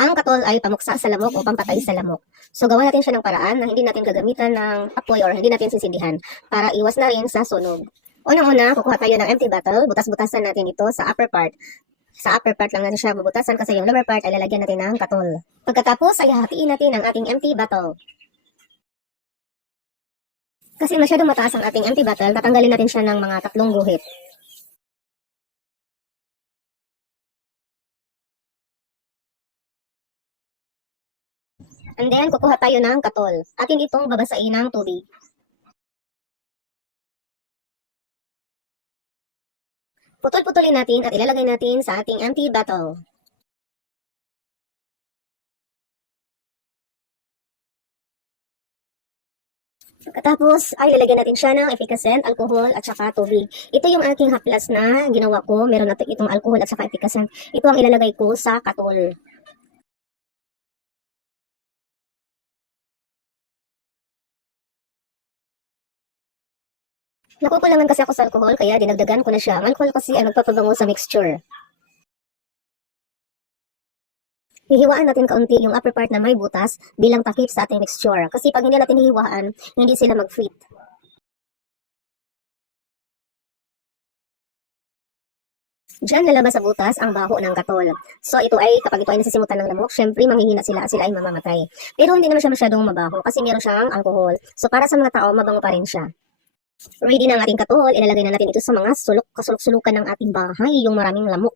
Ang katol ay pamuksa sa lamok o pampatay sa lamok. So gawa natin siya ng paraan na hindi natin gagamitan ng apoy or hindi natin sisindihan para iwas na rin sa sunog. Unang-una, kukuha tayo ng empty bottle, butas-butasan natin ito sa upper part. Sa upper part lang natin siya bubutasan kasi yung lower part ay lalagyan natin ng katol. Pagkatapos ay hahatiin natin ang ating empty bottle. Kasi masyadong mataas ang ating empty bottle, tatanggalin natin siya ng mga 3 guhit. And then, kukuha tayo ng katol. Atin itong babasain ng tubig. Putol-putulin natin at ilalagay natin sa ating empty bottle. Pagkatapos ay lalagyan natin siya ng efficacent, alcohol at saka tubig. Ito yung aking haplas na ginawa ko. Meron natin itong alcohol at saka efficacent. Ito ang ilalagay ko sa katol. Nakukulangan kasi ako sa alcohol kaya dinagdagan ko na siya. Ang alcohol kasi ay magpapabango sa mixture. Hihiwaan natin kaunti yung upper part na may butas bilang takip sa ating mixture. Kasi pag hindi natin hihiwaan, hindi sila mag-fit. Diyan lalabas sa butas ang baho ng katol. So ito ay kapag ito ay nasisimutan ng lamok, syempre manghihina sila at sila ay mamamatay. Pero hindi naman siya masyadong mabaho kasi meron siyang alcohol. So para sa mga tao, mabango pa rin siya. Ready na ang ating katol, ilalagay na natin ito sa mga kasulok-sulukan ng ating bahay, yung maraming lamok.